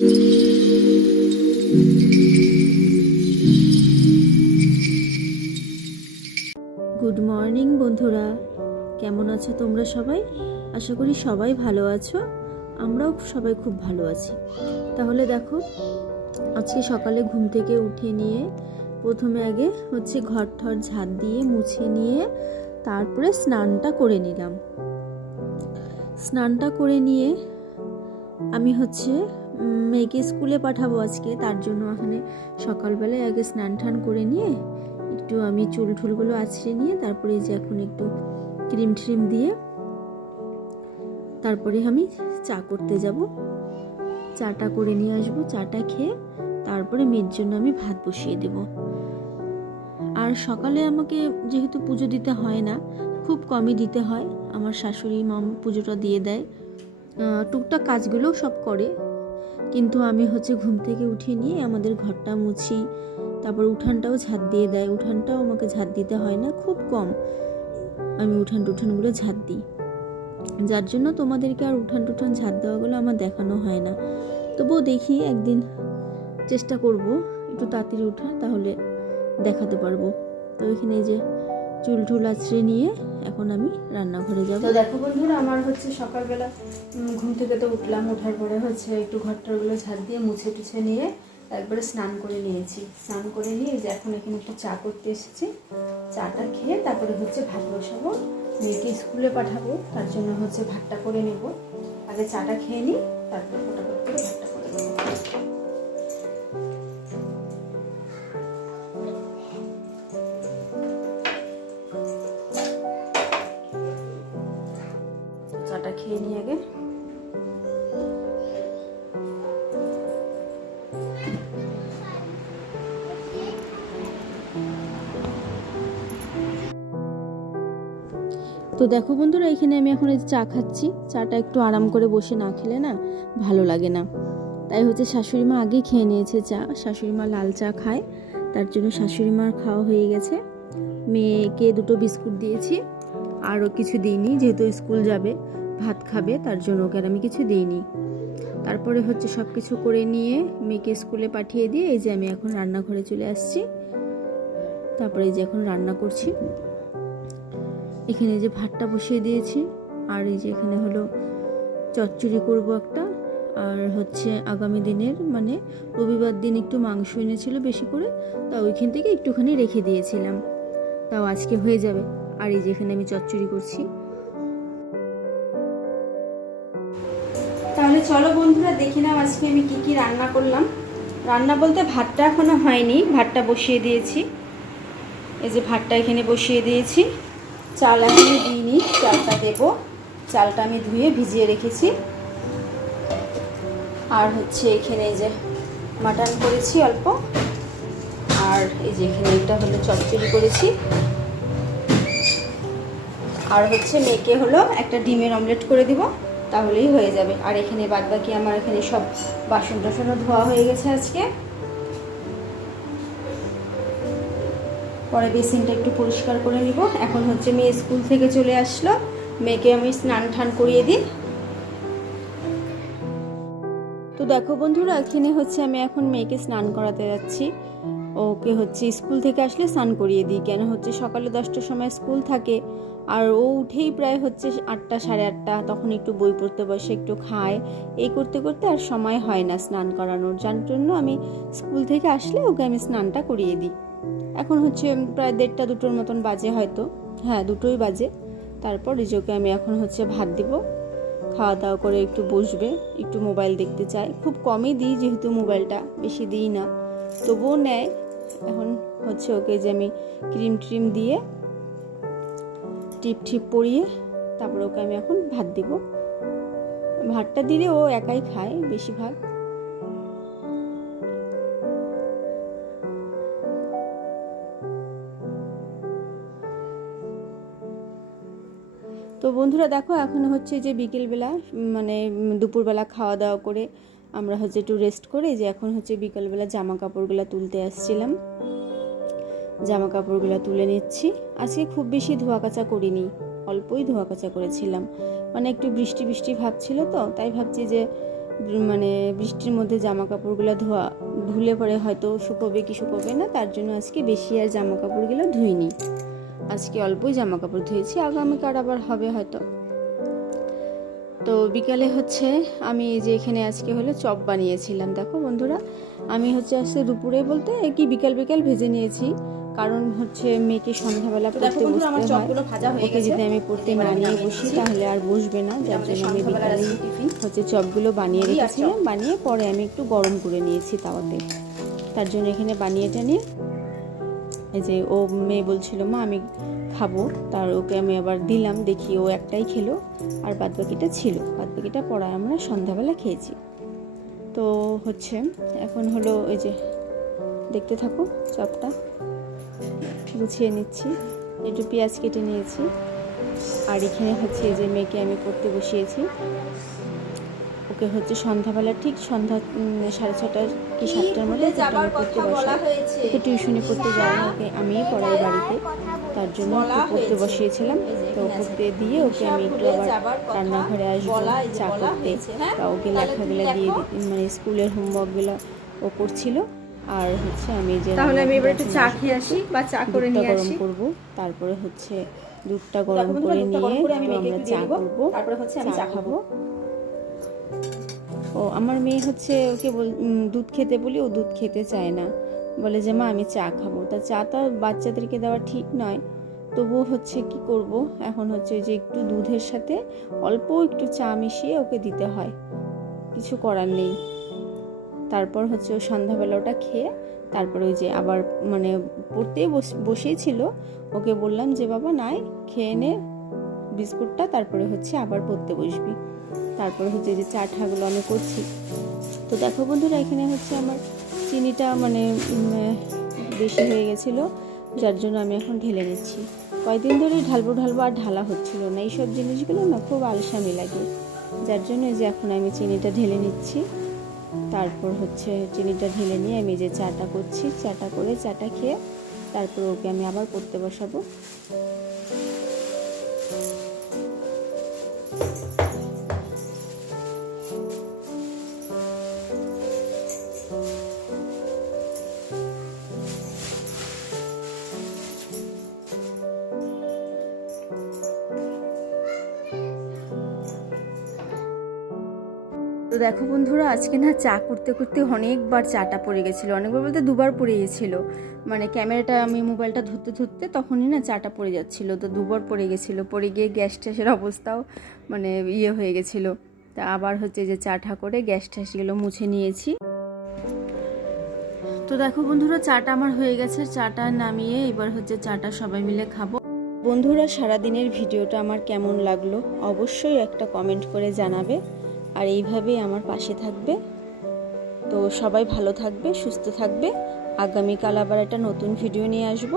Good morning বন্ধুরা, কেমন আছো তোমরা সবাই? আশা করি সবাই ভালো আছো, আমরাও সবাই খুব ভালো আছি। তাহলে দেখো, আজকে সকালে ঘুম থেকে উঠে নিয়ে প্রথমে আগে হচ্ছে ঘর ঠর ঝাড় দিয়ে মুছে নিয়ে তারপরে স্নানটা করে নিলাম। স্নানটা করে নিয়ে আমি হচ্ছে মেয়েকে স্কুলে পাঠাবো আজকে, তার জন্য এখানে সকালবেলায় আগে স্নান টান করে নিয়ে একটু আমি চুল ঠুলগুলো আছড়ে নিয়ে তারপরে যে এখন একটু ক্রিম ট্রিম দিয়ে তারপরে আমি চা করতে যাব। চাটা করে নিয়ে আসবো, চাটা খেয়ে তারপরে মেয়ের জন্য আমি ভাত বসিয়ে দেব। আর সকালে আমাকে যেহেতু পুজো দিতে হয় না, খুব কমই দিতে হয়, আমার শাশুড়ি মা পুজোটা দিয়ে দেয়, টুকটাক কাজগুলো সব করে, কিন্তু আমি হচ্ছে ঘুম থেকে উঠে নিয়ে আমাদের ঘরটা মুছি, তারপর উঠানটাও ঝাড় দিয়ে দেয়, উঠানটাও আমাকে ঝাড় দিতে হয় না, খুব কম আমি উঠানগুলো ঝাড় দিই, যার জন্য তোমাদেরকে আর উঠান ঝাড় দেওয়াগুলো আমার দেখানো হয় না। তবুও দেখি একদিন চেষ্টা করব একটু তাড়াতাড়ি ওঠা, তাহলে দেখাতে পারবো। তো এখানে যে চুল টুল আছড়ে নিয়ে এখন আমি রান্নাঘরে যাব। তো দেখো বন্ধুরা, আমার হচ্ছে সকালবেলা ঘুম থেকে তো উঠলাম, ওঠার পরে হচ্ছে একটু ঘরটারগুলো ঝাড় দিয়ে মুছে টুছে নিয়ে একবারে স্নান করে নিয়েছি। স্নান করে নিয়ে যে এখন এখানে একটু চা করতে এসেছি, চাটা খেয়ে তারপরে হচ্ছে ভাত বসাবো, মেয়েকে স্কুলে পাঠাবো, তার জন্য হচ্ছে ভাতটা করে নেব। আগে চাটা খেয়ে নিই, তারপরে ফটাফট করে ভাতটা করে নেবো। চাটা খেয়ে নিই আগে। তো দেখো বন্ধুরা, এখানে আমি এখন চা খাচ্ছি। চাটা একটু আরাম করে বসে না খেলে না ভালো লাগে না, তাই হচ্ছে শাশুড়ি মা আগেই খেয়ে নিয়েছে চা। শাশুড়ি মা লাল চা খায়, তার জন্য শাশুড়ি মার খাওয়া হয়ে গেছে। মেয়েকে দুটো বিস্কুট দিয়েছি, আরও কিছু দিইনি, যেহেতু স্কুল যাবে ভাত খাবে, তার জন্য ওকে আর আমি কিছু দিইনি। তারপরে হচ্ছে সব কিছু করে নিয়ে মেয়েকে স্কুলে পাঠিয়ে দিয়ে এই যে আমি এখন রান্নাঘরে চলে আসছি। তারপরে এই যে এখন রান্না করছি, এখানে যে ভাতটা বসিয়ে দিয়েছি, আর এই যে এখানে হলো চচ্চড়ি করব একটা, আর হচ্ছে আগামী দিনের মানে রবিবার দিন একটু মাংস এনেছিল বেশি করে, তা ওইখান থেকে একটুখানি রেখে দিয়েছিলাম, তাও আজকে হয়ে যাবে। আর এই যে এখানে আমি চচ্চড়ি করছি। তাহলে চলো বন্ধুরা, দেখি নাও আজকে আমি কি কি রান্না করলাম। রান্না বলতে ভাতটা এখনো হয়নি, ভাতটা বসিয়ে দিয়েছি, এই যে ভাতটা এখানে বসিয়ে দিয়েছি। চাল এখনো দিইনি, চালটা দেবো। চালটা আমি ধুয়ে ভিজিয়ে রেখেছি। আর হচ্ছে এখানে এই যে মাটন করেছি অল্প, আর এই যে এখানে এটা হলো চচ্চড়ি করেছি, আর হচ্ছে মেয়েকে হলো একটা ডিমের অমলেট করে দিব, তাহলেই হয়ে যাবে। আর এখানে বাদবাকি আমার এখানে সব বাসন টাসনও ধোয়া হয়ে গেছে আজকে। পরে বেসিনটা একটু পরিষ্কার করে নিব। এখন হচ্ছে মেয়ে স্কুল থেকে চলে আসলো, মেয়েকে আমি স্নান টান করিয়ে দিই। তো দেখো বন্ধুরা, এখানে হচ্ছে আমি এখন মেয়েকে স্নান করাতে যাচ্ছি। ওকে হচ্ছে স্কুল থেকে আসলে স্নান করিয়ে দিই, কেন হচ্ছে সকালে 10টার সময় স্কুল থাকে, আর ও উঠেই প্রায় হচ্ছে 8টা সাড়ে 8টা, তখন একটু বই পড়তে বসে, একটু খায়, এই করতে করতে আর সময় হয় না স্নান করানোর, যার জন্য আমি স্কুল থেকে আসলে ওকে আমি স্নানটা করিয়ে দিই। এখন হচ্ছে প্রায় 1:30 2টোর মতন বাজে, হয়তো হ্যাঁ 2টোই বাজে। তারপর রিজোকে আমি এখন হচ্ছে ভাত দিব, খাওয়া দাওয়া করে একটু বসবে, একটু মোবাইল দেখতে চায়, খুব কমই দিই, যেহেতু মোবাইলটা বেশি দিই না, তবুও নেয়। এখন হচ্ছে ওকে যে আমি ক্রিম ট্রিম দিয়ে টিপ টিপ পরিয়ে তারপর ওকে আমি এখন ভাত দিব। ভাতটা দিলে ও একাই খায় বেশিরভাগ। তো বন্ধুরা দেখো, এখন হচ্ছে যে বিকেলবেলা মানে দুপুরবেলা খাওয়া দাওয়া করে আমরা হচ্ছে একটু রেস্ট করে যে এখন হচ্ছে বিকেলবেলা জামা কাপড়গুলো তুলতে আসছিলাম, জামা কাপড়গুলো তুলে নিচ্ছি। আজকে খুব বেশি ধোয়া কাচা করিনি, অল্পই ধোয়া কাচা করেছিলাম, মানে একটু বৃষ্টি বৃষ্টি ভাব ছিল, তো তাই ভাবছি যে মানে বৃষ্টির মধ্যে জামা কাপড়গুলো ধুলে পরে হয়তো শুকোবে কি শুকোবে না, তার জন্য আজকে বেশি আর জামা কাপড়গুলো ধুইনি। আজকে অল্পই জামা কাপড় ধুয়েছি, আগামীকাল আবার হবে হয়তো। তো বিকালে হচ্ছে আমি যে এখানে আজকে হলো চপ বানিয়েছিলাম। দেখো বন্ধুরা, আমি হচ্ছে আজকে দুপুরে বলতে কি বিকাল ভেজে নিয়েছি, কারণ হচ্ছে মেয়েকে সন্ধ্যাবেলা পড়তে বসতে হয়। ওকে যদি আমি পড়তে না নিয়ে বসি তাহলে আর বসবে না, যার জন্য আমি বিকালে হচ্ছে চপগুলো বানিয়ে রেখেছিলাম। বানিয়ে পরে আমি একটু গরম করে নিয়েছি তাওয়াতে। তার জন্য এখানে বানিয়ে টানিয়ে এই যে ও মেয়ে বলছিল মা আমি খাবো, তার ওকে আমি আবার দিলাম, দেখি ও একটাই খেলো আর বাদবাকিটা ছিল, বাদবাকিটা পরে আমরা সন্ধ্যাবেলা খেয়েছি। তো হচ্ছে এখন হলো এই যে দেখতে থাকো, চপটা গুছিয়ে নিচ্ছি, একটু পেঁয়াজ কেটে নিয়েছি। আর এখানে হচ্ছে যে মেয়েকে আমি পড়তে বসিয়েছি। ওকে হচ্ছে সন্ধ্যাবেলা ঠিক সন্ধ্যা 6:30 কি 7টার মধ্যে পড়তে বসাই। ওকে টিউশনি পড়তে যায় না, ওকে আমিই পড়াই বাড়িতে, তার জন্য ওকে পড়তে বসিয়েছিলাম। তো পড়তে দিয়ে ওকে আমি একটু আবার রান্নাঘরে আসবো চা করতে, বা ওকে লেখাগুলো দিয়ে মানে স্কুলের হোমওয়ার্কগুলো ও করছিল। আর হচ্ছে আমি যে তাহলে আমি এবার একটু চা খেয়ে আসি বা চা করে নিয়ে গরম আসি। করব, তারপরে হচ্ছে দুধটা গরম করে নিয়ে আমরা চা করবো, তারপরে হচ্ছে আমি চা খাবো। ও আমার মেয়ে হচ্ছে ওকে দুধ খেতে বলি, ও দুধ খেতে চায় না, বলে যে মা আমি চা খাবো। তা চা তো বাচ্চাদেরকে দেওয়া ঠিক নয়, তবুও হচ্ছে কি করব, এখন হচ্ছে যে একটু দুধের সাথে অল্প একটু চা মিশিয়ে ওকে দিতে হয়, কিছু করার নেই। তারপর হচ্ছে ও সন্ধ্যাবেলা ওটা খেয়ে তারপরে ওই যে আবার মানে পড়তেই বসেছিল, ওকে বললাম যে বাবা নাই খেয়ে নে বিস্কুটটা, তারপরে হচ্ছে আবার পড়তে বসবি। তারপরে হচ্ছে যে চা ঠাগুলো আমি করছি। তো দেখো বন্ধুরা, এখানে হচ্ছে আমার চিনিটা মানে বেশি হয়ে গেছিলো, যার জন্য আমি এখন ঢেলে নিচ্ছি। কয়েকদিন ধরে ঢালবো আর ঢালা হচ্ছিল না, এইসব জিনিসগুলো না খুব আলসামি লাগে, যার জন্য যে এখন আমি চিনিটা ঢেলে নিচ্ছি। তারপর হচ্ছে চিনিটা ঢেলে নিয়ে আমি যে চাটা করছি, চাটা করে চাটা খেয়ে তারপর ওকে আমি আবার পড়তে বসাবো। তো দেখো বন্ধুরা, আজকে না চা করতে করতে অনেকবার চাটা পড়ে গেছিলো, অনেকবার বলতে দুবার পড়ে গেছিলো। মানে ক্যামেরাটা আমি মোবাইলটা ধরতে তখনই না চাটা পড়ে যাচ্ছিলো, তো দুবার পড়ে গেছিলো। পড়ে গিয়ে গ্যাস ট্যাসের অবস্থাও মানে হয়ে গেছিলো। তা আবার হচ্ছে যে চাটা করে গ্যাস ট্যাসগুলো মুছে নিয়েছি। তো দেখো বন্ধুরা, চাটা আমার হয়ে গেছে, চাটা নামিয়ে এবার হচ্ছে চাটা সবাই মিলে খাবো। বন্ধুরা, সারাদিনের ভিডিওটা আমার কেমন লাগলো অবশ্যই একটা কমেন্ট করে জানাবে, আর এইভাবেই আমার পাশে থাকবে। তো সবাই ভালো থাকবে, সুস্থ থাকবে। আগামীকাল আবার একটা নতুন ভিডিও নিয়ে আসব।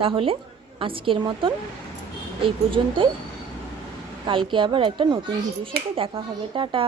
তাহলে আজকের মতন এই পর্যন্তই, কালকে আবার একটা নতুন ভিডিওর সাথে দেখা হবে। টাটা।